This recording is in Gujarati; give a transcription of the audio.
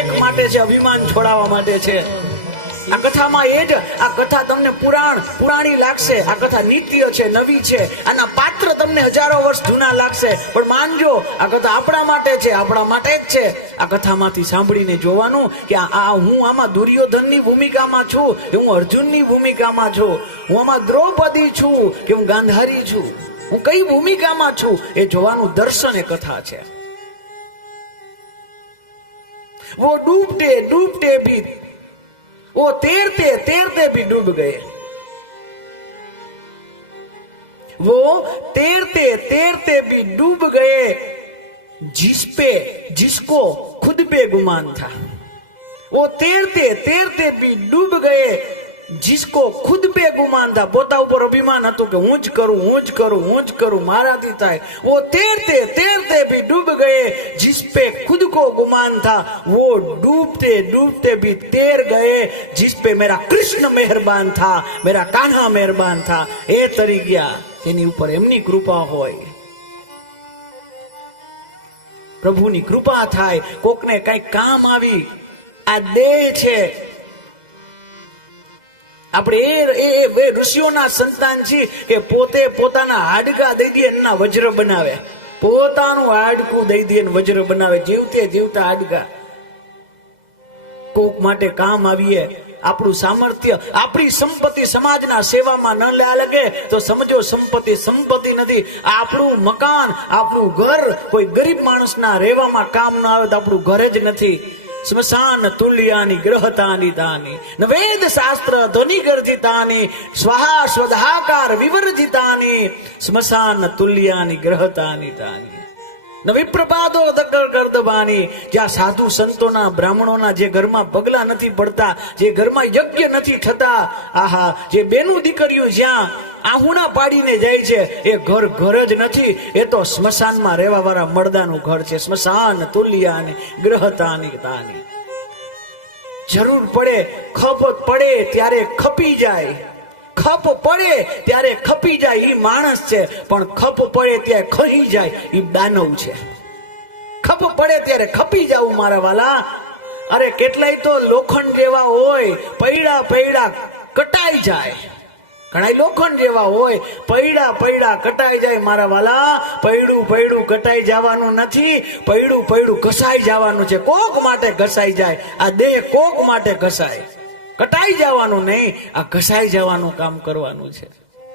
એક માટે છે, અભિમાન છોડાવવા માટે છે. આ કથામાં એ જ આ કથા તમને પુરાણી લાગશે. આ કથા નિત્ય છે, નવી છે. આના પાત્ર તમને હજારો વર્ષ જૂના લાગશે, પણ માનજો આ કથા આપણા માટે છે, આપણા માટે જ છે. આ કથામાંથી સાંભળીને જોવાનું કે હું આમાં દુર્યોધનની ભૂમિકામાં છું કે હું અર્જુનની ભૂમિકામાં છું, હું આમાં દ્રૌપદી છું કે હું ગાંધારી છું, હું કઈ ભૂમિકામાં છું એ જોવાનું દર્શન એ કથા છે. वो डूबते डूबते भी, वो तैरते तैरते भी डूब गए. वो तैरते तैरते भी डूब गए जिसको खुद पे गुमान था. वो तैरते तैरते भी डूब गए जिसको खुद पे गुमान था. પોતા ઉપર અભિમાન હતું કે હું જ કરું, મારાથી થાય. वो तैरते तैरते भी डूब गए जिस पे खुद को गुमान था. वो डूबते डूबते भी तैर गए जिस पे मेरा कृष्ण मेहरबान था, मेरा कान्हा मेहरबान था. એ તરી ગયા એની ઉપર એમની કૃપા હોય, પ્રભુની કૃપા થાય, કોકને કઈ કામ આવી. આ દેહ છે, આપણે એ ઋષિઓના સંતાન છીએ કે પોતે પોતાના હાડકા દઈ દે એના વજ્ર બનાવે, પોતાનું હાડકું દઈ દે વજ્ર બનાવે, જીવતે જીવતા હાડકા. કોક માટે કામ આવીએ, આપણું સામર્થ્ય, આપણી સંપત્તિ સમાજના સેવામાં ન લાગે તો સમજો સંપત્તિ નથી. આપણું મકાન, આપણું ઘર કોઈ ગરીબ માણસના રહેવામાં કામ ન આવે તો આપણું ઘર જ નથી. સ્મશાન તુલ્યાની ગ્રહતાની તાની ન વેદ શાસ્ત્ર ધ્વનિ ગર્જિતાની સ્વાહા સ્વધાકાર વિવર્જિતાની સ્મશાન તુલ્યાની ગ્રહતાની તાની ન વિપ્રપાદો દકર્દબાની. જ્યાં સાધુ સંતોના બ્રાહ્મણોના જે ઘરમાં પગલા નથી પડતા, જે ઘરમાં યજ્ઞ નથી થતા, આહા, જે બેનું દીકરીઓ જ્યાં આહુણા પાડીને જાય છે એ ઘર જ નથી. એ તો સ્મશાનમાં રહેવા વાળા મર્દાનું ઘર છે. સ્મશાન તુલ્યાની ગ્રહતાની તાની. જરૂર પડે, ખપ પડે ત્યારે ખપી જાય, ખપ પડે ત્યારે ખપી જાય એ માણસ છે, પણ ખપ પડે ત્યારે ખહી જાય એ દાનવ છે. ખપ પડે ત્યારે ખપી જાવું મારા વાલા. અરે કેટલાય તો લોખંડ જેવા હોય, પૈડા કટાઈ જાય. ઘણા લોખંડ જેવા હોય, પૈડા કટાઈ જાય મારા વાલા. પૈડું કટાઈ જવાનું નથી, પૈડું ઘસાઈ જવાનું છે. કોક માટે ઘસાઈ જાય આ દેહ, કોક માટે ઘસાય, કટાઈ જવાનું નહીં, આ ઘસાઈ જવાનું કામ કરવાનું છે.